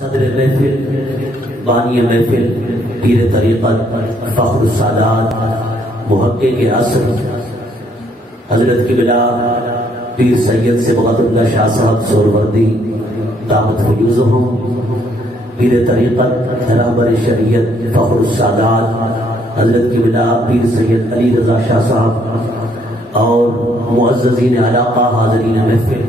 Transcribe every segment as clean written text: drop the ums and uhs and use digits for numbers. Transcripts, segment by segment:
صدر محفل بانی محفل پیر طریقت فخر السادات محقق عصر حضرت قبلہ پیر سید صبغت اللہ شاہ صاحب سہروردی دامت فیوزہم، پیر طریقت رہبر شریعت فخر السادات حضرت قبلہ پیر سید علی رضا شاہ صاحب اور معززین علاقہ حاضرین محفل،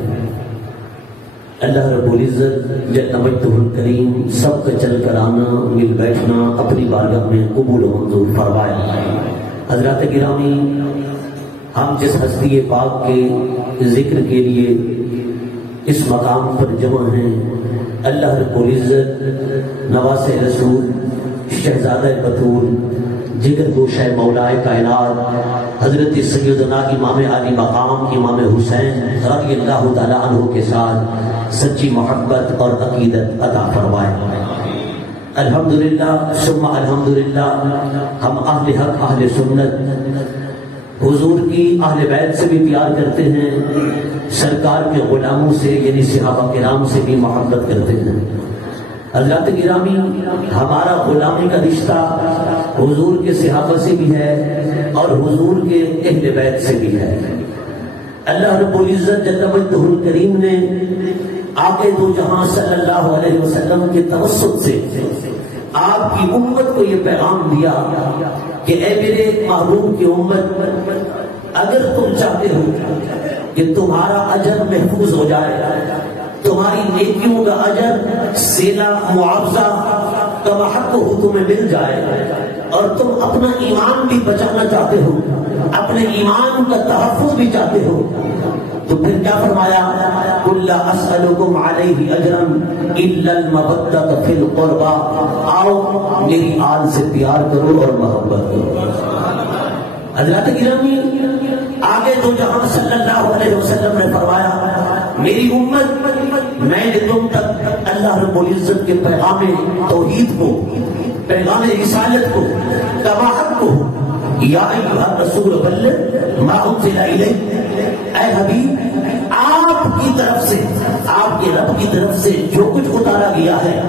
اللہ رب العزت جل مجدہ الکریم سب کا چل کر آنا مل بیٹھنا اپنی بارگاہ میں قبول و منظور فرمائے۔ حضرات گرامی، ہم جس ہستی پاک کے ذکر کے لیے اس مقام پر جمع ہیں، اللہ رب العزت نواز رسول شہزادہ بطول جگر گوشہ مولائے کائنات حضرت سیدنا امام علی مقام امام حسین رضی اللہ تعالیٰ عنہ کے ساتھ سچی محبت اور عقیدت عطا فرمائے۔ الحمدللہ ثم الحمدللہ، ہم اہل حق اہل سنت حضور کی اہل بیت سے بھی پیار کرتے ہیں، سرکار کے غلاموں سے یعنی صحابہ کرام سے بھی محبت کرتے ہیں۔ حضرات گرامی، ہمارا غلامی کا رشتہ حضور کے صحابہ سے بھی ہے اور حضور کے اہل بیت سے بھی ہے۔ اللہ رب العزت جل مجدہ الکریم نے آقا دو جہاں صلی اللہ علیہ وسلم کے توسط سے آپ کی امت کو یہ پیغام دیا کہ اے میرے محبوب کی امت، اگر تم چاہتے ہو کہ تمہارا اجر محفوظ ہو جائے، تمہاری نیکیوں کا اجر صلہ معاوضہ کما حق ہو تمہیں مل جائے، اور تم اپنا ایمان بھی بچانا چاہتے ہو، اپنے ایمان کا تحفظ بھی چاہتے ہو، تو پھر کیا فرمایا؟ قُلْ لَا أَسْأَلُكُمْ عَلَيْهِ أَجْرًا إِلَّا الْمَوَدَّةَ فِي الْقُرْبَى، آؤ میری آل سے پیار کرو اور محبت کرو۔ حضرات گرامی، آگے دو جہاں صلی اللہ علیہ وسلم نے فرمایا میری امت، میں نے تم تک اللہ رب العزت کے پیغام توحید کو، پیغام رسالت کو، کماحت کو، یا ایھا الرسول بلغ ما انزل الیک، اے حبیب آپ کی طرف سے، آپ کے رب کی طرف سے جو کچھ اتارا گیا ہے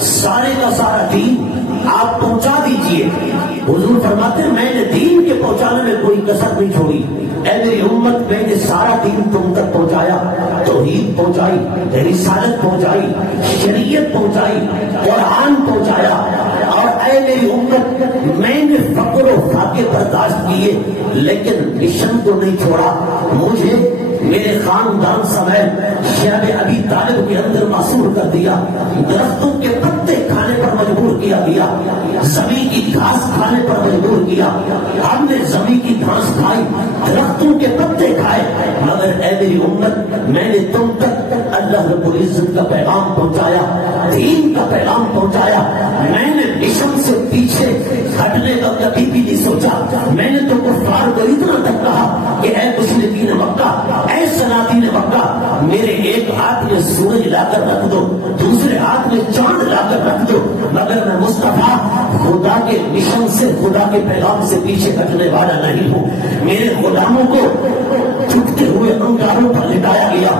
سارے کا سارا دین آپ پہنچا دیجئے۔ حضور فرماتے ہیں میں نے دین کے پہنچانے میں کوئی کسر نہیں چھوڑی، اے میری امت میں نے سارا دین تم تک پہنچایا، توحید پہنچائی، رسالت پہنچائی، شریعت پہنچائی، قرآن پہنچایا، اور اے میری امت میں نے فقر و فاقے برداشت کیے لیکن مشن کو نہیں چھوڑا۔ مجھے میرے خاندان سمیت شیب ابی طالب کے اندر معصور کر دیا، درختوں کے پتے کھانے پر مجبور کیا گیا، زمین کی گھاس کھانے پر مجبور کیا، ہم نے زمین کی گھاس کھائی، درختوں کے پتے کھائے، مگر اے میری امت میں نے تم تک اللہ رب العزت کا پیغام پہنچایا، دین کا پیغام پہنچایا۔ میں نے مشن سے پیچھے ہٹنے کا کبھی بھی نہیں سوچا۔ میں نے تو کفار کو اتنا تک کہا کہ اے مشرکین مکہ، اے صنادین مکہ، میرے ایک ہاتھ میں سورج لا کر رکھ دو، دوسرے ہاتھ میں چاند لا کر رکھ دو، مگر میں مصطفیٰ خدا کے مشن سے، خدا کے پیغام سے پیچھے ہٹنے والا نہیں ہوں۔ میرے غلاموں کو چھٹتے ہوئے انگاروں پر لٹایا گیا،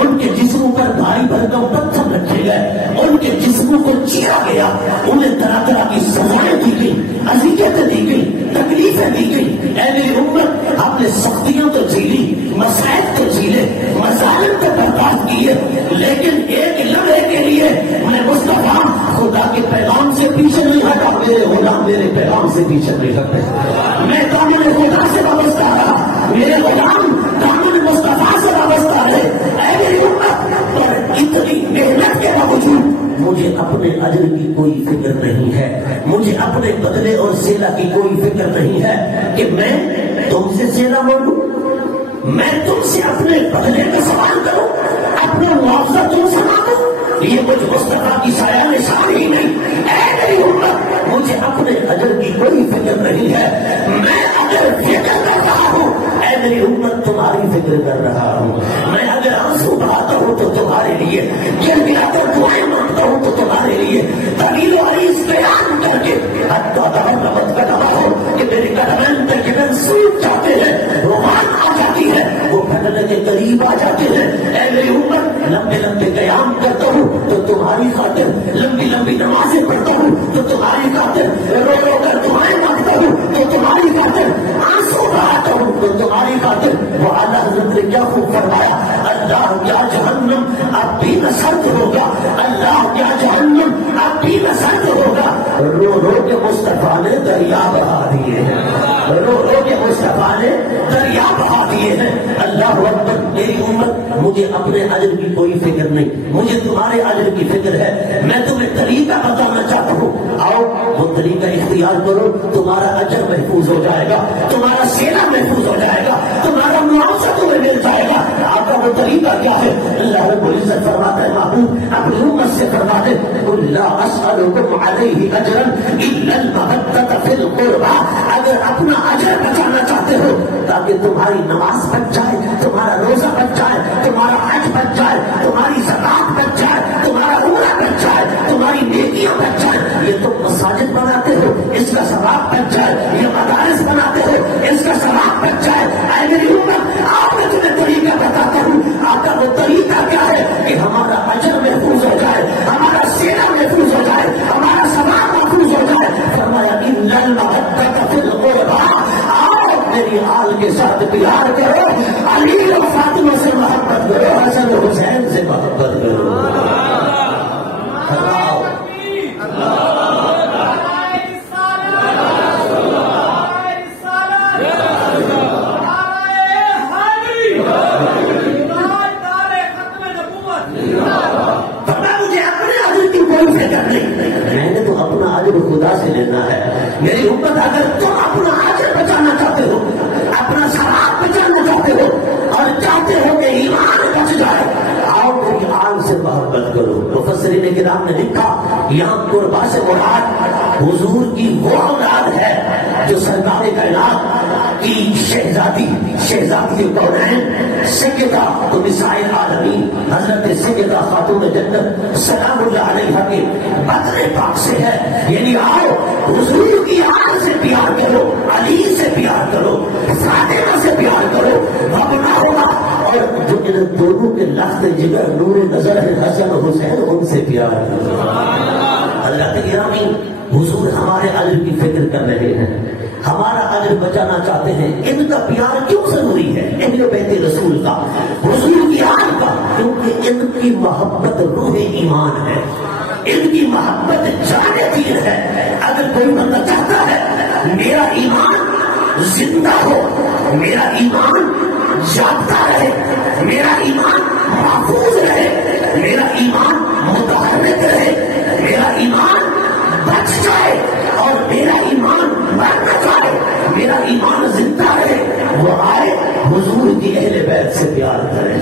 ان کے جسموں پر بھاری بھرکم پتھر رکھے گئے، ان کے جسموں کو چیرا گیا، انہیں طرح طرح کی سزائیں دی گئی، اذیتیں دی گئی، تکلیفیں دی گئی۔ اے میری امت آپ نے سختیاں تو جھیلی، مصائب تو جھیلے، مظالم تو برداشت کیے، لیکن ایک لمحے کے لیے میں مصطفیٰ خدا کے پیغام سے پیچھے نہیں ہٹا، میرے غلام میرے پیغام سے پیچھے نہیں ہٹے، میں دامن خدا سے وابستہ رہا، میرے غلام دامن مصطفیٰ سے وابستہ رہے۔ اے میری امت، پر اتنی محنت کے باوجود مجھے اپنے اجر کی کوئی فکر نہیں ہے، مجھے اپنے بدلے اور صلہ کی کوئی فکر نہیں ہے کہ میں تم سے صلہ مانگوں، میں تم سے اپنے بدلے کا سوال کروں، اپنا معاوضہ تم سے مانگوں، یہ مجھ مصطفیٰ کی سایہ نشان ہی نہیں۔ اے میری امت، مجھے اپنے اجر کی کوئی فکر نہیں ہے، میں اگر فکر کر رہا ہوں اے میری امت تمہاری فکر کر رہا ہوں، میں اگر آنسو بہاتا ہوں تو تمہارے لیے، گڑگڑا کر دعائیں مانگتا ہوں تو تمہارے لیے، طویل و عریض بیان کر کے حتیٰ تبرمت کا دبا ہو کہ میرے قدمین تقریباً سوٹ جاتے ہیں، رومان آ جاتی ہے، وہ پھٹنے کے قریب آ جاتے ہیں۔ اے میری امت لمبے لمبے قیام کرتا ہوں تو تمہاری خاطر، جب بھی نمازیں پڑھتا ہوں تو تمہاری خاطر رو رو کر دعائیں مانگتا ہوں تو تمہاری خاطر آنسو بہاتا ہوں تو تمہاری خاطر. وہ اعلیٰ حضرت نے کیا خوب فرمایا, اللہ کیا جہنم اب بھی نہ سرد ہوگا, اللہ کیا جہنم اب بھی نہ سرد ہوگا. رو رو کے مصطفیٰ نے دریا بہا دیے ہیں, رو رو کے مصطفیٰ نے دریا بہا دیے ہیں. اللہ اکبر. میری امت, مجھے اپنے اجر کی کوئی فکر نہیں, مجھے تمہارے اجر کی فکر ہے. میں تمہیں طریقہ بتانا چاہتا ہوں, آؤ وہ طریقہ اختیار کرو, تمہارا اجر محفوظ ہو جائے گا, تمہارا سینہ محفوظ ہو جائے گا, تمہارا معاوضہ تمہیں مل جائے گا. آپ کا وہ طریقہ کیا ہے؟ اللہ رب العزت فرماتا ہے, محبوب اپنی امت سے فرماتے قل لا اسألکم علیہ اجرا الا المودۃ فی القربى. اگر اپنا اجر بچانا چاہتے ہو تاکہ تمہاری نماز بچ جائے, تمہارا روزہ بچ جائے, تمہارا حج بچ جائے, تمہاری زکات بچ جائے, تمہارا عمرہ بچ جائے, تمہاری نیکیاں بچ جائیں, یہ تم مساجد بناتے ہو اس کا ثواب بچ جائے, یہ مدارس بناتے ہو اس کا ثواب بچ جائے. اے میری امت, آپ میں تمہیں طریقہ بتاتا ہوں. آپ کا وہ طریقہ کیا ہے کہ ہمارا اجر محفوظ ہو جائے, ہمارا سینہ محفوظ ہو جائے, ہمارا ثواب محفوظ ہو جائے. فرمایا ان المودۃ فی القربى. میری آل کے ساتھ پیار کرو, علی اور فاطمہ سے محبت کرو, حسن و حسین سے محبت کرو. مجھے اپنے اجر کی کوئی فکر نہیں, میں نے تو اپنا اجر خدا سے لینا ہے. میری امت, اگر تم اپنا اجر بچانا چاہتے ہو, اپنا ثواب بچانا چاہتے ہو اور چاہتے ہو کہ ایمان بچ جائے, آؤ میری آل سے محبت کرو. مفسرین کرام نے لکھا یہاں قربا سے مراد حضور کی وہ اولاد ہے جو سرکار کائنات کی شہزادی کونین سیدہ نساء العالمین حضرت سیدہ خاتون جنت سلام اللہ علیہا کے بدن پاک سے ہے. یعنی آؤ حضور کی آل سے پیار کرو, علی سے پیار کرو, فاطمہ سے پیار کرو, اپنا ہوگا. اور جو ان دونوں کے لخت جگر نور نظر ہے حسن و حسین, ان سے پیار کرو. حضرت گرامی, حضور ہمارے اجر کی فکر کر رہے ہیں, ہمارا اجر بچانا چاہتے ہیں. ان کا پیار کیوں ضروری ہے؟ اہل بیت رسول کا, حضور کی آل کا, کیونکہ ان کی محبت روح ایمان ہے, ان کی محبت جان دین ہے. اگر کوئی بندہ چاہتا ہے میرا ایمان زندہ ہو, میرا ایمان جاگتا رہے, میرا ایمان محفوظ رہے, میرا ایمان متحرک رہے, میرا ایمان بچ جائے اور میرا ایمان مر نہ جائے, میرا ایمان زندہ رہے, وہ آئے حضور کی اہل بیت سے پیار کرے,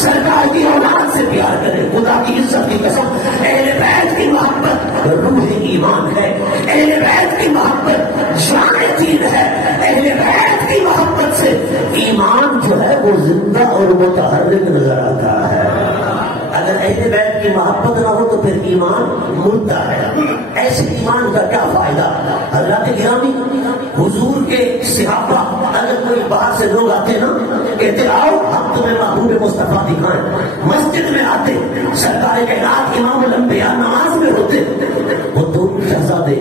سرکار کی اولاد سے پیار کرے. خدا کی عزت کی قسم, اہل بیت کی محبت روح ایمان ہے, اہل بیت کی محبت جان دین ہے, اہل بیت کی محبت سے ایمان جو ہے وہ زندہ اور متحرک نظر آتا ہے. اگر اہل بیت کی محبت نہ ہو تو پھر ایمان مردہ ہے. ایسے ایمان کا کیا فائدہ؟ حضرات گرامی, حضور کے صحابہ اگر کوئی باہر سے لوگ آتے نا, کہتے آؤ ہم تمہیں محبوب مصطفیٰ دکھائیں, مسجد میں آتے, سرکار کائنات امام الانبیاء نماز میں ہوتے, وہ دونوں شہزادے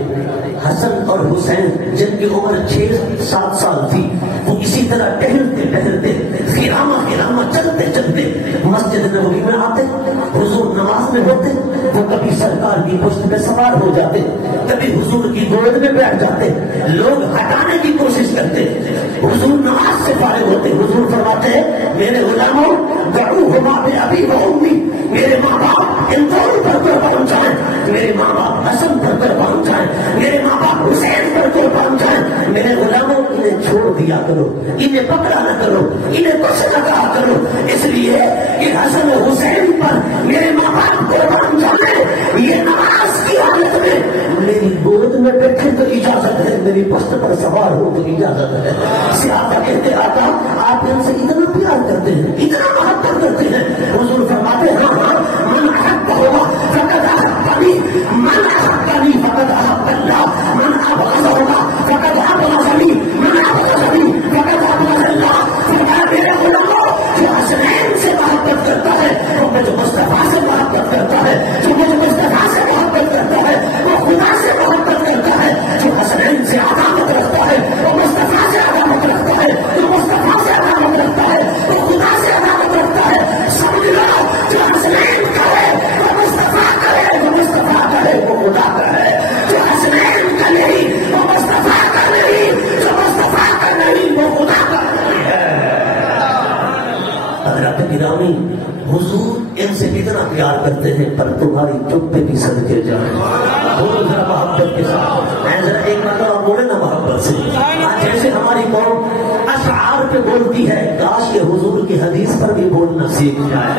حسن اور حسین جن کی عمر 6-7 سال تھی, وہ اسی طرح ٹہلتے فیرامہ چلتے مسجد نبوی میں آتے, حضور نماز میں ہوتے, وہ کبھی سرکار کی پشت میں سوار ہو جاتے, کبھی حضور کی گود میں بیٹھ جاتے, لوگ ہٹانے کی کوشش کرتے, حضور نماز سے فارغ ہوتے. حضور فرماتے ہیں میرے غلاموں دعوہما بأبی و امی, میرے ماں باپ ان دونوں پر قربان جائیں, میرے ماں باپ حسن پر قربان جائیں, میرے ماں باپ حسین پر قربان جائیں. میرے غلاموں انہیں چھوڑ دیا کرو, انہیں پکڑا نہ کرو, انہیں کچھ نہ کہا کرو, اس لیے کہ حسن و حسین پر میرے ماں باپ قربان جائیں. یہ نماز کی حالت میں میری گود میں بیٹھے تو اجازت ہے, میری پشت پر سوار ہو تو اجازت ہے. صحابہ کہتے آقا آپ ان سے اتنا پیار کرتے ہیں, اتنا محبت کرتے ہیں. حضور فرماتے ہیں ہاں, من احب ہوگا فقد احبنی, من احبنی فقد احب اللہ, من ابغض ہوگا فقد ابغضنی, من ابغضنی فقد ابغض اللہ. فرمایا میرے غلاموں جو حسنین سے محبت کرتا ہے, وہ مجھے مصطفیٰ سے محبت کرتا ہے, جو مجھے مصطفیٰ سے محبت کرتا صدقے جائیں. بولو ذرا محبت کے ساتھ, ذرا ایک مرتبہ بولے نا محبت سے. جیسے ہماری قوم اشعار پہ بولتی ہے, کاش یہ حضور کی حدیث پر بھی بولنا سیکھ جائے.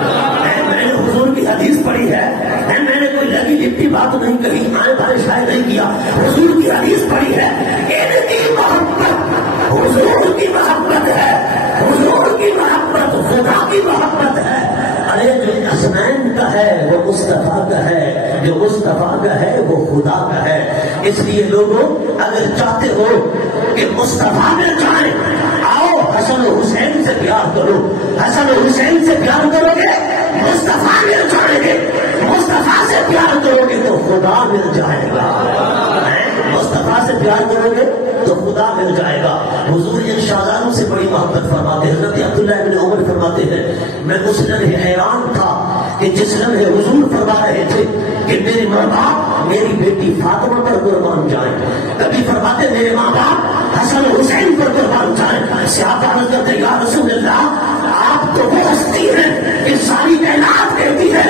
میں نے حضور کی حدیث پڑھی ہے, میں نے کوئی لگی لپٹی بات نہیں کہی, آئے بارے شاید نہیں کیا, حضور کی حدیث پڑھی ہے. ان کی محبت حضور کی محبت ہے, حضور کی محبت خدا کی محبت ہے. ارے جو حسنین کا ہے وہ مصطفیٰ کا ہے, جو مصطفیٰ کا ہے وہ خدا کا ہے. اس لیے لوگوں اگر چاہتے ہو کہ مصطفیٰ میں جائیں, آؤ حسن و حسین سے پیار کرو. حسن و حسین سے پیار کرو گے مصطفیٰ مل جائیں گے, مصطفیٰ سے پیار کرو گے تو خدا مل جائے گا. مصطفیٰ سے پیار کرو گے تو خدا مل جائے گا. حضور ان شاہزادوں سے بڑی محبت فرماتے ہیں. حضرت عبداللہ ابن عمر فرماتے ہیں, میں اس لمحے حیران تھا کہ جس لمحے حضور فرما رہے تھے کہ میرے ماں باپ میری بیٹی فاطمہ پر قربان جائیں, کبھی فرماتے میرے ماں باپ حسن حسین پر قربان جائیں. صحابہ عرض کرتے یا رسول اللہ, آپ تو وہ ہستی ہیں کہ ساری کائنات کہتی ہے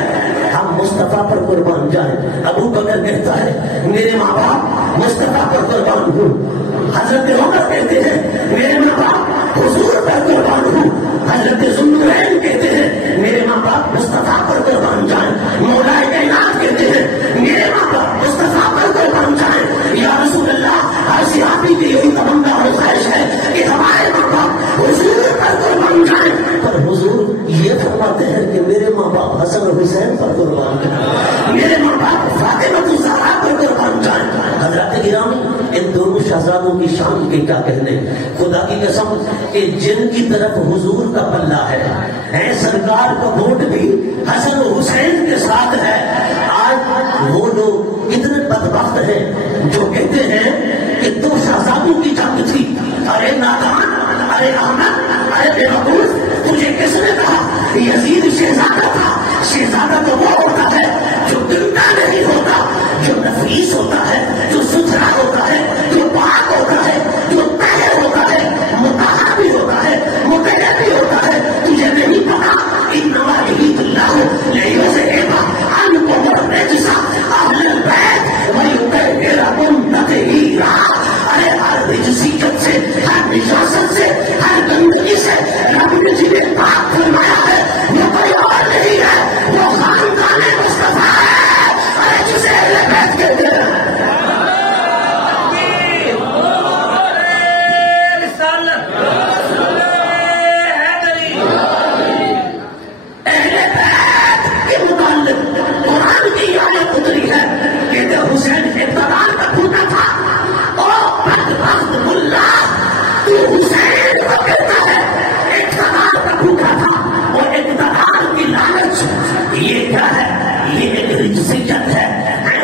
ہم مصطفیٰ پر قربان جائیں. ابو بکر کہتا ہے میرے ماں باپ مصطفیٰ پر قربان ہوں. حضرت عمر کہتے ہیں میرے ماں باپ حضور پر قربان ہوں. حضرت ذوالنورین کہتے ہیں میرے ماں باپ مصطفیٰ پر قربان جائیں. مولا کائنات کہتے ہیں میرے ماں باپ مصطفیٰ پر قربان جائیں. یا رسول اللہ, ہر صحابی کی یہی تمنا اور خواہش ہے کہ ہمارے ماں باپ حضور پر قربان جائیں. پر حضور یہ فرماتے ہیں کہ میرے ماں باپ حسن حسین پر قربان جائیں, میرے ماں باپ فاطمہ الزہرا پر قربان جائیں. حضرات گرامی, ان دونوں شہزادوں کی شان کے کیا کہنے. خدا کی قسم کہ جن کی طرف حضور کا پلہ ہے, سرکار کا ووٹ بھی حسن و حسین کے ساتھ ہے. آج وہ لوگ اتنے بدبخت ہیں جو کہتے ہیں کہ دو شہزادوں کی جنگ تھی. ارے نادان, ارے احمد, ارے بے وقوف, تجھے کس نے کہا یزید شہزادہ تھا؟ شہزادہ تو وہ ہوتا ہے جو گندا نہیں ہوتا, جو نفیس ہوتا ہے, جو ستھرا ہوتا ہے, جو پاک ہوتا ہے, جو طاہر ہوتا ہے, مطہر بھی ہوتا ہے, مطہر بھی ہوتا ہے. تجھے نہیں پتا انما یرید اللہ لیذہب عنکم الرجس اہل البیت ویطہرکم تطہیرا. ارے ہر رجسیت سے, ہر نجاست سے, ہر گندگی سے رب نے جنہیں پاک فرمایا ہے وہ کوئی اور نہیں ہے, وہ خاندان مصطفیٰ ہے. ارے جسے اہل بیت کہتے ہیں. حسین اقتدار کا بھوکا تھا, اور بدبخت ملا تو حسین کو کہتا ہے اقتدار کا بھوکا تھا, اور اقتدار کی لالچ یہ کیا ہے؟ یہ ایک رجسیت ہے.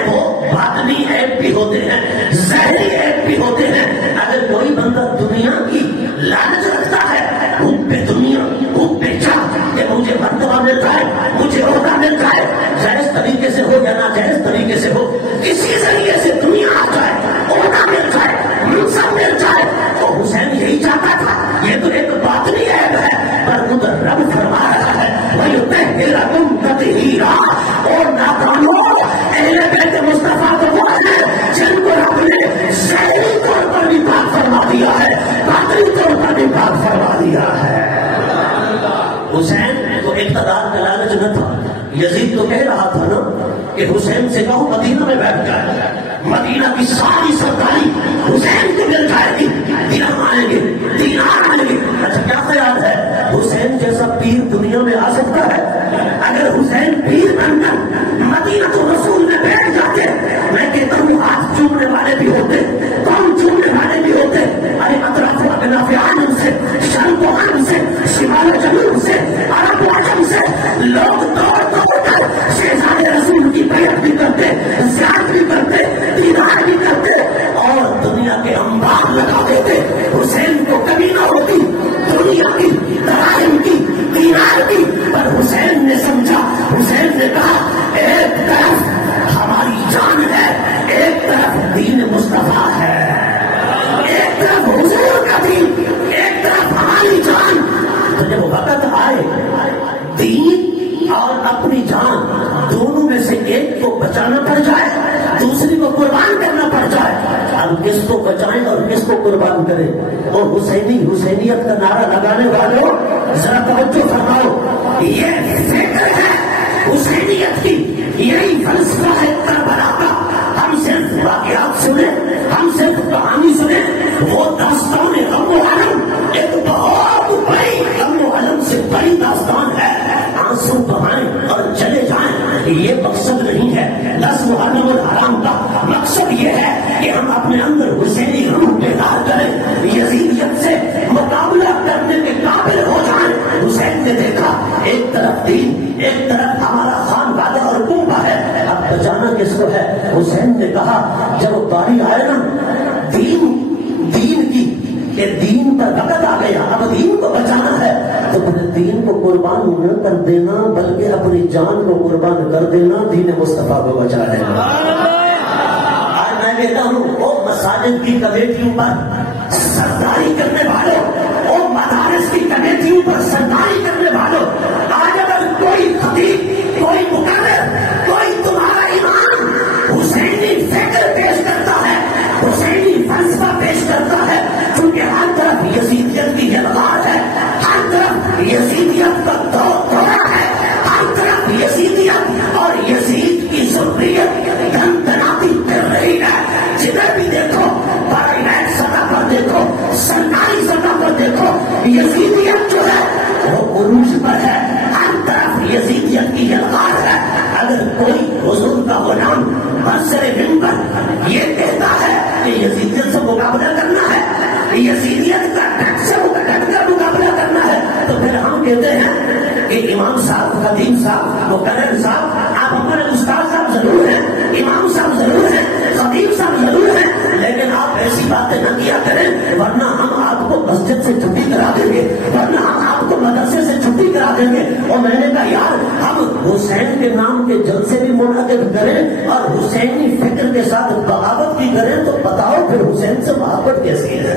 وہ باطنی عیب بھی ہوتے ہیں, ظاہری عیب بھی ہوتے ہیں. اگر کوئی بندہ دنیا کی لالچ رکھتا ہے, حب دنیا, حب جاہ, کہ مجھے مرتبہ ملتا ہے, مجھے عہدہ ملتا ہے, جائز طریقے سے ہو یا ناجائز طریقے سے ہو, کسی ذریعے سے دنیا آ جائے, عہدہ مل جائے, منصب مل جائے, تو حسین یہی چاہتا تھا. یہ تو ایک باطنی عیب ہے, پر خود رب فرما رہا ہے وَيُطَهِّرَكُمْ تَطْهِيرًا. اور نادانوں, اہل بیت مصطفیٰ تو وہ ہیں جن کو رب نے ظاہری طور پر بھی پاک فرما دیا ہے, باطنی طور پر بھی پاک فرما دیا ہے. حسین کو اقتدار کا لالچ نہ تھا. یزید تو کہہ رہا تھا نا کہ حسین سے کہو مدینہ میں بیٹھ جائے, مدینہ کی ساری سرداری حسین کو مل جائے گی, درہم آئیں گے, دینار آئیں گے. اچھا کیا خیال ہے, حسین جیسا پیر دنیا میں آ سکتا ہے؟ اگر حسین پیر بن کر مدینہ تو رسول میں بیٹھ جاتے, میں کہتا ہوں ہاتھ چومنے والے بھی ہوتے, کون چومنے والے بھی ہوتے. ارے اطراف و اکناف عالم سے, شرق و غرب سے, شمال و جنوب سے, عرب و عجم سے لوگ دوڑ دوڑ کر شہزادے رسول کی بیعت بھی کرتے, زیارت بھی کرتے, دیدار بھی کرتے, اور دنیا کے انبار لگا دیتے. حسین بچانا پڑ جائے، دوسری کو قربان کرنا پڑ جائے، اب کس کو بچائیں اور کس کو قربان کریں؟ اور حسینیت کا نعرہ لگانے والوں ذرا توجہ فرماؤ، یہ فکر ہے حسینیت کی، یہی فلسفہ ہے کربلا کا۔ ہم صرف واقعات سنیں، ہم صرف کہانی سنیں، وہ داستان غم و علم ایک بہت بڑی غم و علم سے بڑی داستان ہے، آنسو بہائیں اور چلے جائیں، یہ مقصد نہیں ہے 10 محرم الحرام کا۔ مقصد یہ ہے کہ ہم اپنے اندر حسینی روح بیدار کریں، یزیدیت سے مقابلہ کرنے کے قابل ہو جائیں۔ حسین نے دیکھا ایک طرف دین، ایک طرف ہمارا خانوادہ اور کنبہ ہے، اب بچانا کس کو ہے؟ حسین نے کہا جب باری آئے نا دین کی کہ دین پر وقت آ گیا، اب دین کو بچانا ہے، تو پھر دین کو قربان نہ کر دینا بلکہ اپنی جان کو قربان کر دینا، دین مصطفیٰ کو بچا لینا۔ آج میں کہتا ہوں وہ مساجد کی کمیٹیوں پر سرداری کرنے والوں، وہ مدارس کی کمیٹیوں پر سرداری کرنے والوں، آج اگر کوئی خطیب، کوئی مقرر، کوئی تمہارا امام حسینی فکر پیش کرتا ہے، حسینی فلسفہ پیش کرتا ہے، کیونکہ ہر طرف یزیدیت کی یلغار ہے، ہر طرف یزیدیت کا دورہ ہے، ہر طرف یزیدیت اور یزید کی ذریت دھندناتی پھر رہی ہے، جدھر بھی دیکھو پرائیویٹ سطح پر دیکھو، سرکاری سطح پر دیکھو، یزیدیت جو ہے وہ عروج پر ہے، ہر طرف یزیدیت کی یلغار ہے۔ اگر کوئی حضور کا غلام برسر منبر یہ کہتا ہے کہ یزیدیت سے مقابلہ کرنا ہے، یزیدیت کا ڈٹ کر مقابلہ کرنا ہے، تو پھر ہم کہتے ہیں کہ امام صاحب، خطیب صاحب، مقرر صاحب، آپ ہمارے استاد صاحب ضرور ہیں، امام صاحب ضرور ہیں، خطیب صاحب ضرور ہیں، لیکن آپ ایسی باتیں نہ کیا کریں ورنہ ہم آپ کو مسجد سے چھٹی کرا دیں گے، ورنہ ہم آپ کو مدرسے سے چھٹی کرا دیں گے۔ اور میں نے کہا یار ہم حسین کے نام کے جلسے بھی منعقد کریں اور حسینی فکر کے ساتھ بغاوت بھی کریں، تو بتاؤ پھر حسین سے محبت کیسی ہے؟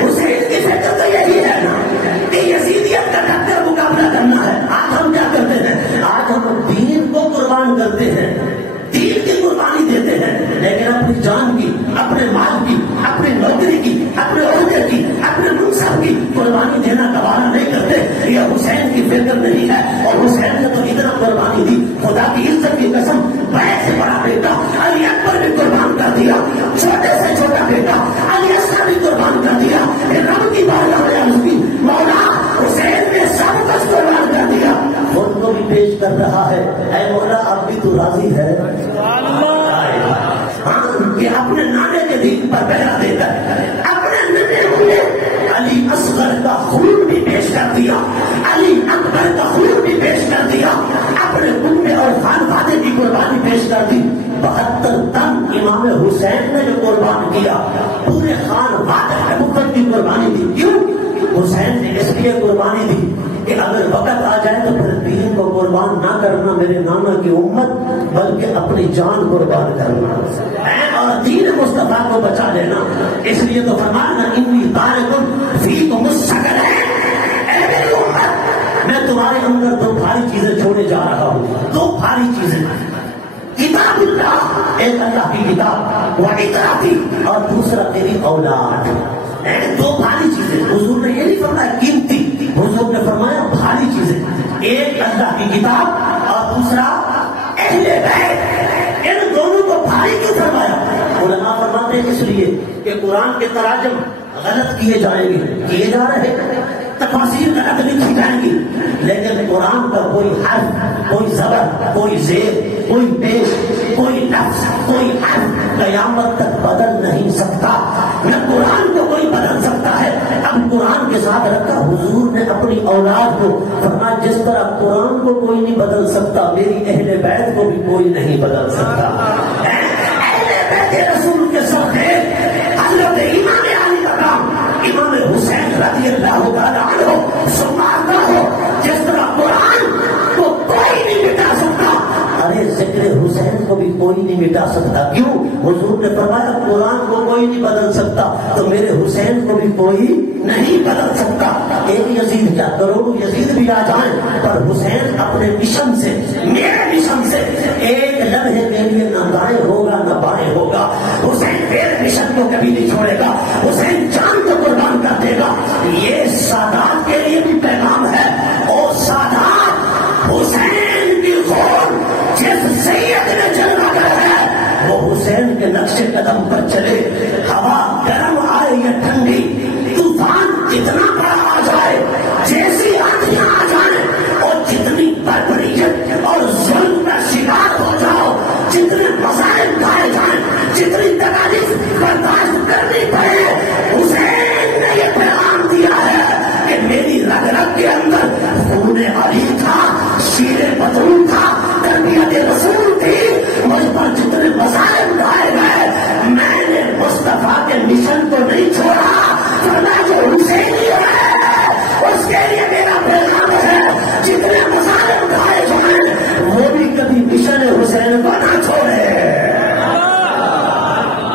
حسین کی فکر تو یہی ہے نا کہ یزیدیت کا ٹکر مقابلہ کرنا ہے۔ آج ہم کیا کرتے ہیں؟ آج ہم دین کو قربان کرتے ہیں، دین کی قربانی دیتے ہیں، لیکن اپنی جان کی، اپنے مال کی، اپنی نوکری کی، اپنے عہدے کی، اپنے منصب کی قربانی دینا گوارا نہیں کرتے۔ یہ حسین کی فکر نہیں ہے، اور حسین نے تو اتنا قربانی دی، خدا کی عزت کی قسم، بڑے سے بڑا بیٹا علی اکبر بھی قربان کر دیا، چھوٹے سے چھوٹا بیٹا علی اصغر بھی قربان کر دیا، رب کی بارگاہ میں عرض کی مولا حسین نے سب کچھ قربان کر دیا، خود کو بھی پیش کر رہا ہے، اے مولا اب بھی تو راضی ہے؟ کہ اپنے نانے کے دین پر پہرا دیتا ہے، اپنے ننے ہوئے علی اصغر کا خون بھی پیش کر دیا، علی اکبر کا خون بھی پیش کر دیا، اپنے کنبے اور خانوادے کی قربانی پیش کر دی۔ 72 تن امام حسین نے جو قربان کیا، پورے خانوادے حکومت کی قربانی دی۔ کیوں؟ حسین نے اس لیے قربانی دی کہ اگر وقت آ جائے تو پھر دین کو قربان نہ کرنا میرے نانا کی امت، بلکہ اپنی جان قربان کرنا اور دین مصطفیٰ کو بچا لینا۔ اس لیے تو فرمانا انی تارک فیکم الثقلین، اے میری امت میں تمہارے اندر 2 بھاری چیزیں چھوڑنے جا رہا ہوں، 2 بھاری چیزیں، کتاب اللہ، ایک اللہ کی کتاب، وعطرتی، اور دوسرا میری اولاد۔ 2 بھاری چیزیں، حضور نے یہ نہیں فرمایا قیمتی، حضور نے فرمایا بھاری چیزیں، ایک اللہ کی کتاب اور دوسرا اہل بیت۔ ان دونوں کو بھاری کیوں فرمایا؟ علماء فرماتے ہیں اس لیے کہ قرآن کے تراجم غلط کیے جائیں گے، کیے جا رہے ہیں، تفاسیر غلط لکھی جائیں گی، لیکن قرآن کا کوئی حرف، کوئی زبر، کوئی زیر، کوئی پیش، کوئی لفظ، کوئی حرف قیامت تک بدل نہیں سکتا، نہ قرآن کو کوئی بدل سکتا ہے۔ اب قرآن کے ساتھ رکھا حضور نے اپنی اولاد کو، فرمایا جس طرح قرآن کو کوئی نہیں بدل سکتا، میری اہل بیت کو بھی کوئی نہیں بدل سکتا۔ اہل بیت رسول کے ساتھ حضرت امام علی مقام امام حسین رضی اللہ تعالیٰ عنہ سناتا ہو، جس طرح قرآن کو کوئی نہیں مٹا سکتا، ارے ذکر حسین کو بھی کوئی نہیں مٹا سکتا۔ کیوں؟ حضور نے فرمایا قرآن کو کوئی نہیں بدل سکتا، تو میرے حسین کو بھی کوئی نہیں بدل سکتا. ایک یزید کیا کروڑوں یزید بھی آ جائیں پر حسین اپنے مشن سے میرے مشن سے ایک لمحے کے لیے نہ دائیں ہوگا نہ بائیں ہوگا. حسین میرے مشن کو کبھی نہیں چھوڑے گا. حسین جان کو قربان کر دے گا. یہ سادات کے لیے بھی پیغام ہے. اور سادات حسین کی خون جس سید نے جلوہ کر ہے وہ حسین کے نقش قدم پر چلے. ہوا گرم آئے یا ٹھنڈی, طوفان جتنا بڑا آ جائے, جیسی آندیاں آ جائیں اور جتنی بربریت اور ظلم کا شکار ہو جاؤ, جتنے مسائل کھائے جائیں, جتنی تکالیف برداشت کرنی پڑے, حسین نے یہ پیغام دیا ہے کہ میری رگ رگ کے اندر خون علی تھا, شیر بدرون تھا, تربیت رسول تھی. مجھ پر جتنے مسائل کھائے گئے میں نے مصطفیٰ کے مشن کو نہیں چھوڑا. فرمایا جو حسینی ہے اس کے لیے میرا پیغام ہے جتنے مسائل کھائے جائیں وہ بھی کبھی مشن حسین کو نہ چھوڑے,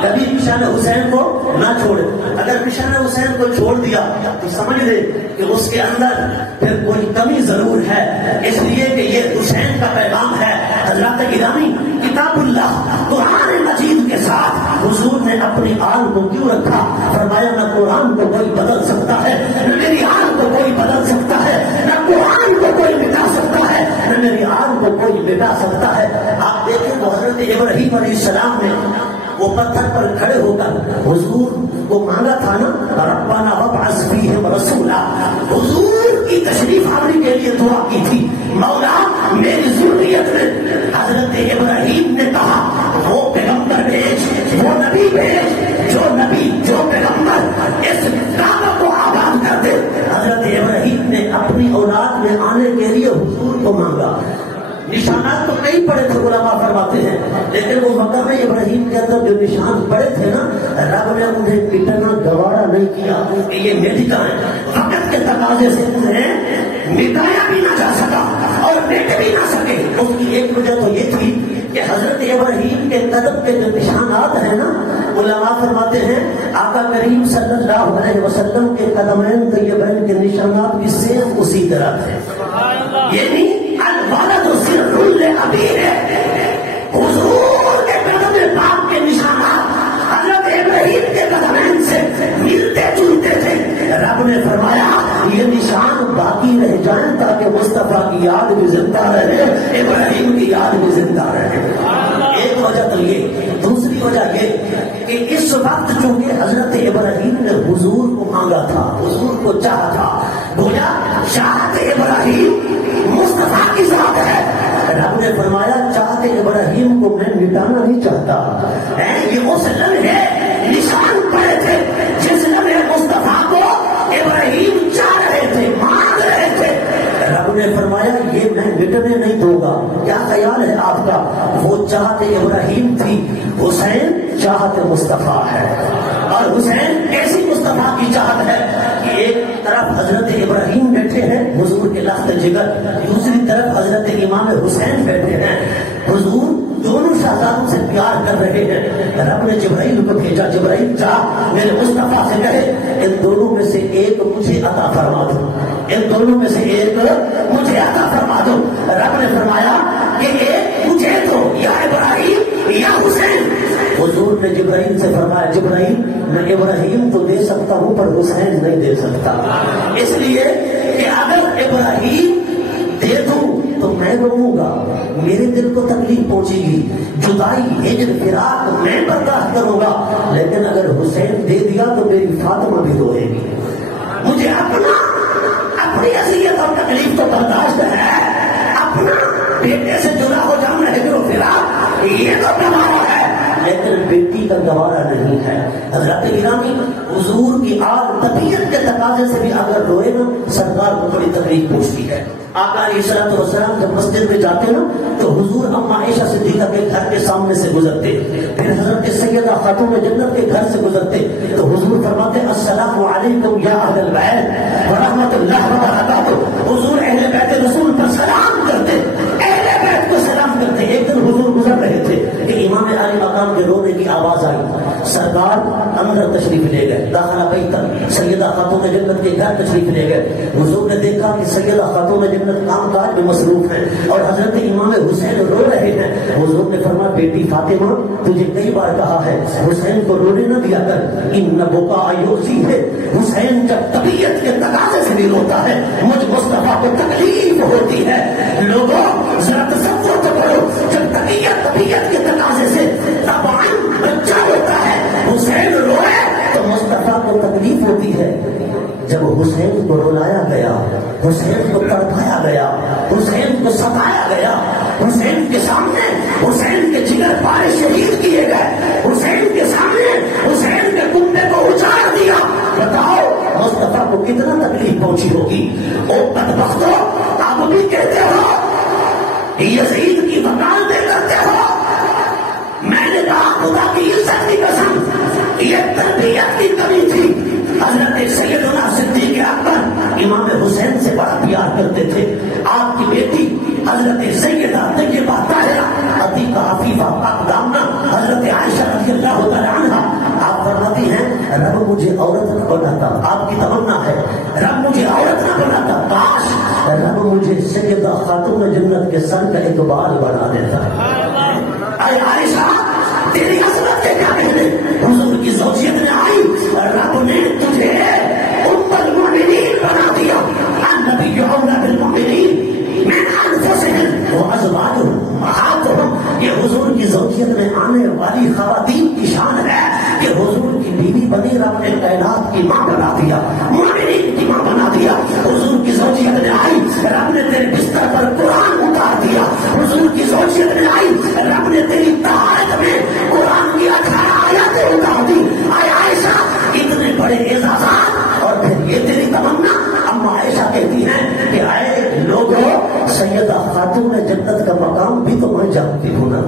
کبھی مشن حسین کو نہ چھوڑے. اگر مشن حسین کو چھوڑ دیا تو سمجھ لے کہ اس کے اندر پھر کوئی کمی ضرور ہے. اس لیے کہ یہ حسین کا پیغام ہے. حضرات گرامی, کتاب اللہ قرآن مجید کے ساتھ حضور نے اپنی آل کو کیوں رکھا؟ فرمایا نہ قرآن کو کوئی بدل سکتا ہے, نہ میری آل کو کوئی بدل سکتا ہے, نہ قرآن کو کوئی مٹا سکتا ہے, نہ میری آل کو کوئی مٹا سکتا ہے. آپ دیکھیں تو حضرت ابراہیم علیہ السلام نے وہ پتھر پر کھڑے ہو کر حضور کو مانگا تھا نا, ربنا وابعث فیہم رسولا. حضور کی تشریف آوری کے لیے دعا کی تھی, مولا میری ذریت میں حضرت ابراہیم نے کہا وہ پیغمبر بھیج, وہ نبی بھیج, جو پیغمبر اس کعبہ کو آباد کر دے. حضرت ابراہیم نے اپنی اولاد میں آنے کے لیے حضور کو مانگا. نشانات تو نہیں پڑے تھے علماء فرماتے ہیں, لیکن وہ مقام ابراہیم کے اندر جو نشان پڑے تھے نا, رب نے انہیں مٹانا گوارا نہیں کیا کہ یہ مٹ جائیں. وقت کے تقاضے سے انہیں مٹایا بھی نہ جا سکا اور مٹ بھی نہ سکے. اس کی ایک وجہ تو یہ تھی کہ حضرت ابراہیم کے قدم کے جو نشانات ہیں نا, علماء فرماتے ہیں آقا کریم صلی اللہ علیہ وسلم کے قدمین طیبین کے نشانات بھی سیم اسی طرح تھے. یعنی الولد سر لابیہ ہے. حضور کے قدم پاک کے نشانات حضرت ابراہیم کے قدمین سے ملتے جلتے تھے. رب نے فرمایا یہ نشان باقی رہ جائیں تاکہ مصطفیٰ کی یاد بھی زندہ رہے, ابراہیم کی یاد بھی زندہ رہے. ایک وجہ تو یہ. دوسری وجہ یہ کہ اس وقت چونکہ حضرت ابراہیم نے حضور کو مانگا تھا, حضور کو چاہا تھا, گویا چاہت ابراہیم مصطفیٰ کی ذات ہے. رب نے فرمایا چاہتے ابراہیم کو میں مٹانا نہیں چاہتا. یہ اس لمحے نشان پڑے تھے جس لمحے مصطفیٰ کو ابراہیم چاہ رہے تھے, مانگ رہے تھے. رب نے فرمایا یہ میں مٹنے نہیں دوں گا. کیا خیال ہے آپ کا؟ وہ چاہت ابراہیم تھی, حسین چاہت مصطفیٰ ہے. اور حسین ایسی مصطفیٰ کی چاہت ہے کہ ایک طرف حضرت ابراہیم بیٹھے ہیں حضور کے لخت جگر, دوسری طرف حضرت امام حسین بیٹھے ہیں. حضور دونوں شہزادوں سے پیار کر رہے ہیں. رب نے جبرائیل کو بھیجا, جبرائیل جا میرے مصطفیٰ سے کہے ان دونوں میں سے ایک مجھے عطا فرما دو, ان دونوں میں سے ایک مجھے عطا فرما دو. رب نے فرمایا کہ ایک مجھے دو, یا ابراہیم یا حسین. حضور نے جبرائیل سے فرمایا جبرائیل میں ابراہیم تو دے سکتا ہوں پر حسین نہیں دے سکتا, اس لیے کہ اگر ابراہیم دے دوں تو میں رہوں گا, میرے دل کو تکلیف پہنچے گی, جدائی ہجر فراق میں برداشت کروں گا, لیکن اگر حسین دے دیا تو میری فاطمہ بھی روئے گی. مجھے اپنی اذیت اور تکلیف تو برداشت ہے, اپنا بیٹے سے جدا ہو جاؤں ہجر و فراق یہ تو گوارا ہے, لیکن بیٹی کا گوارا نہیں ہے. حضرت گرامی حضور کی آل طبیعت کے تقاضے سے بھی اگر روئے نا سرکار کو بڑی تکلیف پہنچتی ہے. آقا علیہ السلام جب مسجد میں جاتے نا تو حضور اما عائشہ صدیقہ کے گھر کے سامنے سے گزرتے, پھر حضرت سیدہ خاتون جنت کے گھر سے گزرتے تو حضور فرماتے السلام علیکم یا اہل البیت ورحمۃ اللہ وبرکاتہ. حضور اہل بیت رسول پر سلام کرتے, اہل بیت کو سلام کرتے. ایک دن حضور گزر رہے تھے کہ امام علی مقام کے رونے کی آواز آئی. سرکار اندر تشریف لے گئے، داخلہ بیتن، سیدہ خاتون جنت کے گھر تشریف لے گئے. حضور نے دیکھا کہ سیدہ خاتون جنت کام کاج میں مصروف ہیں اور حضرت امام حسین رو رہے ہیں. حضور نے فرمایا بیٹی فاطمہ تجھے کئی بار کہا ہے حسین کو رونے نہ دیا کر، ان بکا یوسی ہے، حسین جب طبیعت کے تقاضے سے بھی روتا ہے مجھ مصطفیٰ کو تکلیف ہوتی ہے. لوگوں ذرا تصور تو کرو، جب طبیعت کے تقاضے سے بچہ ہوتا ہے حسین روئے تو مصطفیٰ کو تکلیف ہوتی ہے. جب حسین کو رلایا گیا، حسین کو تڑپایا گیا، حسین کو ستایا گیا، حسین کے سامنے حسین کے جگر پارے شہید کیے گئے، حسین کے سامنے حسین کے کنبے کو اجاڑ دیا، بتاؤ مصطفیٰ کو کتنا تکلیف پہنچی ہوگی. او بدبختو، آپ بھی کہتے ہو یزید کی وکالتیں کرتے ہو. میں نے کہا خدا کی عزت کی قسم یہ تربیت کی کمی تھی. حضرت سیدنا صدیق اکبر امام حسین سے بڑا پیار کرتے تھے. آپ کی بیٹی حضرت سیدہ طیبہ طاہرہ عتیقہ عفیفہ پاک دامنہ حضرت عائشہ رضی اللہ تعالی عنہا آپ فرماتی ہیں رب مجھے عورت نہ بناتا. آپ کی تمنا ہے رب مجھے عورت نہ بناتا، کاش رب مجھے سیدہ خاتون جنت کے سر کا اعتبار بنا دیتا. اے عائشہ تیری عظمت کے کیا کہنے، حضور کی زوجیت میں آئی رب نے تجھے ام المؤمنین بنا دیا. النبی اولی بالمؤمنین من انفسہم وازواجہم امہاتہم. یہ حضور کی زوجیت میں آنے والی خواتین کی شان ہے کہ حضور کی بیوی بنی رب نے کائنات کی ماں بنا دیا، مومنین کی ماں بنا دیا. حضور کی زوجیت میں آئی رب نے تیرے بستر پر قرآن اتار دیا. حضور کی زوجیت میں آئی رب نے تیری طہارت میں قرآن کی 18 آیاتیں اتار دی. اے عائشہ اتنے بڑے اعزازات اور پھر یہ تیری تمنا. اما عائشہ کہتی ہیں کہ اے لوگوں سیدہ خاتون جنت کا مقام بھی تو میں جانتی ہوں نا،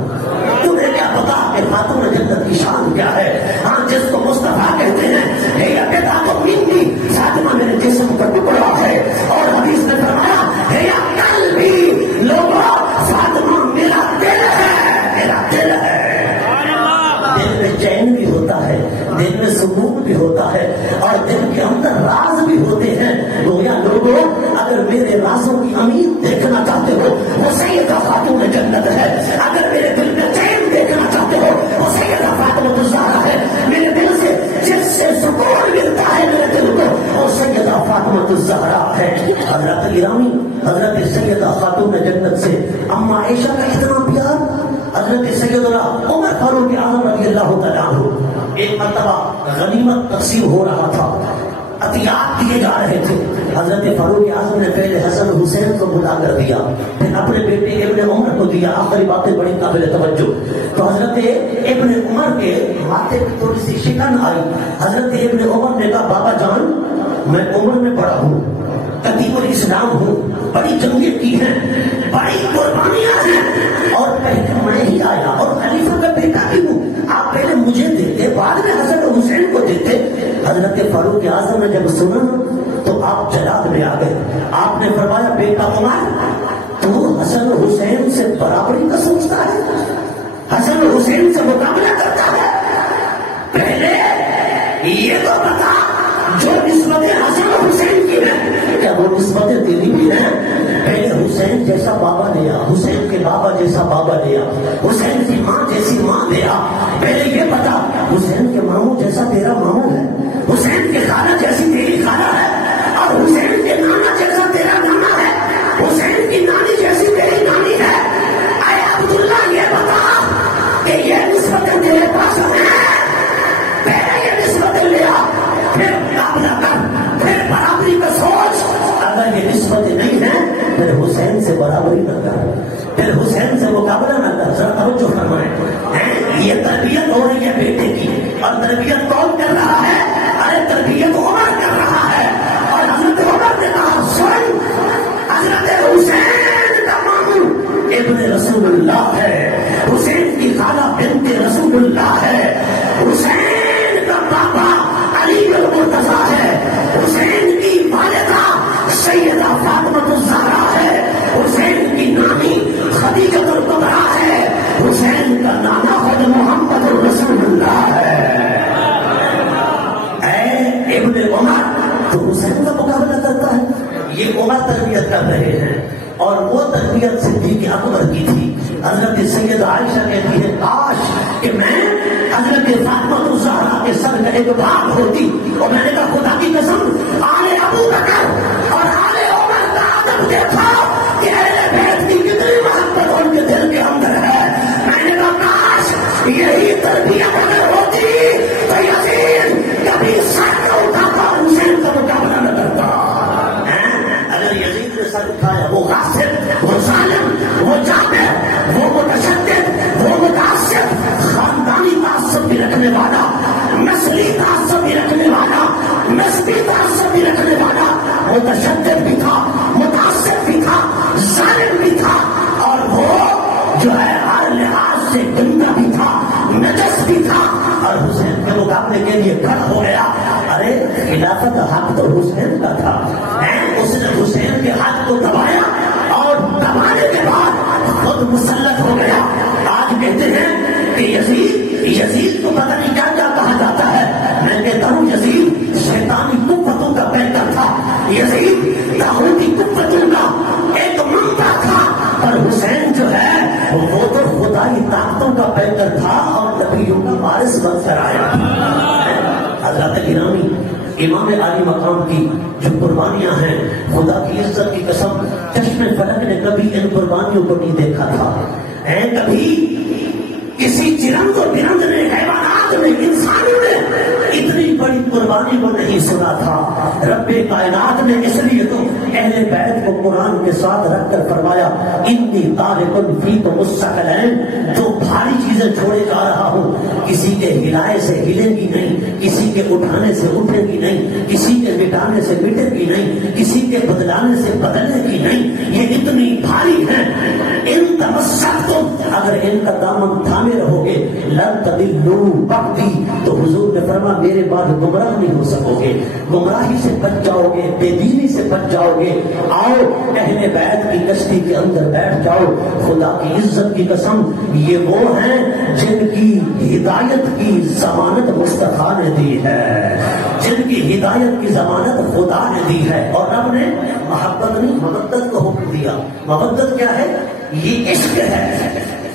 تمہیں کیا پتا کہ خاتون جنت کی شان کیا ہے. ہاں جس کو مصطفیٰ کہتے ہیں اے بیٹا تو مندی فاطمہ میرے جسم کا ٹکڑا ہے، اور حدیث میں فرمایا ہے یا کل بھی لوگوں فاطمہ میرا دل ہے، میرا دل ہے. دل میں چین بھی ہوتا ہے، دل میں سکون بھی ہوتا ہے، اور دل کے اندر راز بھی ہوتے ہیں. گویا لوگوں اگر میرے رازوں کی امید دیکھنا چاہتے ہو وہ سیدہ خاتون جنت ہے. اگر میرے دل میں چین دیکھنا چاہتے ہو وہ سیدہ فاطمہ الزہرا ہے. میرے دل سے جس سے سکون ملتا ہے میرے دل کو وہ سیدہ فاطمہ الزہرا ہے. حضرت گرامی حضرت سیدہ خاتون جنت سے اما عائشہ کا اتنا پیار. حضرت سیدنا عمر فاروق اعظم رضی اللہ تعالیٰ عنہ ایک مرتبہ غنیمت تقسیم ہو رہا تھا، عطیات دیے جا رہے تھے. حضرت فاروق اعظم نے پہلے حسن حسین کو بلا کر دیا، پھر اپنے بیٹے ابن عمر کو دیا. آخری باتیں بڑی قابل توجہ. تو حضرت ابن عمر کے ماتھے پہ تھوڑی سی شکن آئی. حضرت ابن عمر نے کہا بابا جان میں عمر میں بڑا ہوں، قدیم الاسلام ہوں، بڑی جنگیں کی ہیں، بڑی قربانیاں ہیں، اور پہلے میں ہی آیا اور خلیفہ کا بیٹا بھی ہوں. آپ پہلے مجھے دیتے بعد میں حسن حسین کو دیتے. حضرت فاروق اعظم نے جب سنا تو آپ جلال میں آ گئے. آپ نے فرمایا بیٹا عمر تو حسن حسین سے برابری کا سوچتا ہے، حسن حسین سے مقابلہ کرتا ہے. پہلے یہ تو بتا جو نسبتیں حسن حسین کی ہیں کیا وہ نسبتیں تیری بھی ہیں؟ پہلے حسین جیسا بابا لیا، حسین کے بابا جیسا بابا لیا، حسین کی ماں جیسی ماں لیا. پہلے یہ بتا حسین کے ماموں جیسا تیرا ماموں ہے، حسین کے خالہ جیسی تیری خالہ ہے، اور حسین کے نانا جیسا تیرا نانا ہے، حسین کی نانی جیسی تیری نانی ہے. اے عبداللہ یہ بتا کہ یہ نسبتیں تیرے پاس ہیں؟ پہلے یہ نسبتیں لیا پھر مقابلہ کر، پھر برابری کا سوچ. اگر یہ نسبتیں نہیں ہیں پھر حسین سے برابری نہ کر، پھر حسین سے مقابلہ نہ کر. ذرا توجہ فرمائیں، یہ تربیت ہو رہی ہے بیٹے کی، اور تربیت کون کر رہا ہے؟ ارے تربیت عمر کر رہا ہے. اور حضرت عمر نے کہا سن حضرت حسین کا ماموں ابن رسول اللہ ہے، حسین کی خالہ بنت رسول اللہ ہے، حسین کا پاپا علی المرتضیٰ ہے، حسین کی والدہ سیدہ فاطمہ الزہرا ہے، حسین کی نانی خدیجہ الکبریٰ ہے، حسین کا نانا خود محمد رسول اللہ ہے. عائشہ کہتی ہے کاش کہ میں حضرت فاطمہ الزہرا کے سر کا ایک بھاگ ہوتی. اور میں نے کہا خدا کی قسم آل ابو بکر اور آل عمر کا ادب دیکھا کہ اہل بیت کی کتنی محبت ان کے دل کے اندر ہے. میں نے کہا کاش یہی تربیت اگر ہوتی تو یزید کبھی سر نہ اٹھاتا, حسین کا مقابلہ نہ کرتا. اگر یزید نے سر اٹھایا وہ غاصب, وہ ظالم, وہ جابر, وہ متشدد, وہ متعصب, خاندانی تعصب بھی رکھنے والا, نسلی تعصب بھی رکھنے والا, نسبی تعصب بھی رکھنے والا, متشدد بھی تھا, متعصب بھی تھا, ظالم بھی تھا, اور وہ جو ہے ہر لحاظ سے گندا بھی تھا, نجس بھی تھا, اور حسین کے مقابلے کے لیے کھڑا ہو گیا. ارے خلافت کا حق تو حسین کا تھا, اس نے حسین کے ہاتھ کو دبایا اور دبانے کے بعد خود مسلط ہو گیا. آج کہتے ہیں کہ یزید کو پتہ نہیں کیا کیا کہا جاتا ہے. میں کہتا ہوں یزید شیطانی قوتوں کا پیکر تھا, یزید طاغوتی قوتوں کا ایک منبع تھا, اور حسین جو ہے وہ تو خدائی طاقتوں کا پیکر تھا اور نبیوں کا وارث بن کر آیا. حضرات گرامی, امام عالی مقام کی جو قربانیاں ہیں, خدا کی عزت کی قسم چشم فلک نے کبھی ان قربانیوں کو نہیں دیکھا تھا. کبھی کسی چرند و برند نے, حیوانات نے, انسانوں نے اتنی بڑی قربانی کو نہیں سنا تھا. رب کائنات نے اس لیے تو اہل بیت کو قرآن کے ساتھ رکھ کر فرمایا انی تارک فیکم الثقلین, جو بھاری چیزیں چھوڑے جا رہا ہوں, کسی کے ہلائے سے ہلے گی نہیں, کسی کے اٹھانے سے اٹھے گی نہیں, کسی کے مٹانے سے مٹے گی نہیں, کسی کے بدلانے سے بدلنے کی نہیں. یہ اتنی بھاری ہیں. ان تمسکتم, اگر ان کا دامن تھامے رہو گے, لن تضلوا بعدی, تو حضور نے فرمایا میرے بعد گمراہ نہیں ہو سکو گے, گمراہی سے بچ جاؤ گے, بے دینی سے بچ جاؤ گے. آؤ اہل بیت کی کشتی کے اندر بیٹھ جاؤ. خدا کی عزت کی قسم یہ وہ ہیں جن کی ہدایت کی ضمانت مصطفیٰ نے دی ہے, جن کی ہدایت کی ضمانت خدا نے دی ہے. اور رب نے محبت نہیں مودت کو حکم دیا. مودت کیا ہے؟ یہ عشق ہے.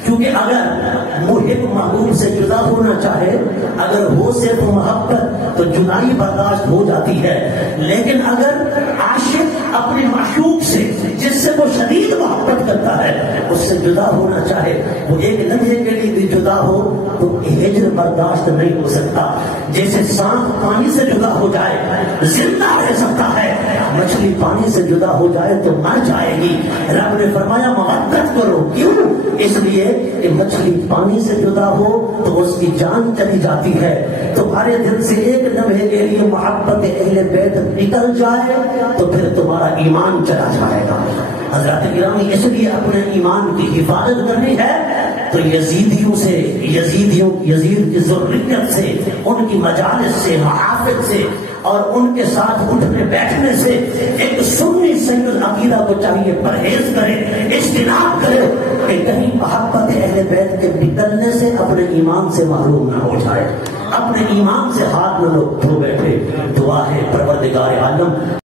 کیونکہ اگر محب محبوب سے جدا ہونا چاہے, اگر ہو صرف محبت تو جدائی برداشت ہو جاتی ہے. لیکن اگر عاشق اپنے معشوق سے جس سے وہ شدید محبت کرتا ہے اس سے جدا ہونا چاہے, وہ ایک لمحے کے لیے بھی جدا ہو تو ہجر برداشت نہیں ہو سکتا. جیسے سانپ پانی سے جدا ہو جائے زندہ رہ سکتا ہے, مچھلی پانی سے جدا ہو جائے تو مر جائے گی. رب نے فرمایا محبت کرو. کیوں؟ اس لیے کہ مچھلی پانی سے جدا ہو تو اس کی جان چلی جاتی ہے. تمہارے دل سے ایک لمحے کے لیے محبت اہل بیت نکل جائے تو پھر تمہارا ایمان چلا جائے گا. حضرات گرامی, اس لیے اپنے ایمان کی حفاظت کرنی ہے تو یزیدیوں سے, یزید کی ذریت سے, ان کی مجالس سے, محافظ سے اور ان کے ساتھ اٹھنے بیٹھنے سے ایک سنی سید العقیدہ کو چاہیے پرہیز کرے, اجتناب کرے کہ کہیں محبت اہل بیت کے نکلنے سے اپنے ایمان سے محروم نہ ہو جائے, اپنے ایمان سے ہاتھ نہ دھو بیٹھے. دعا ہے پروردگار عالم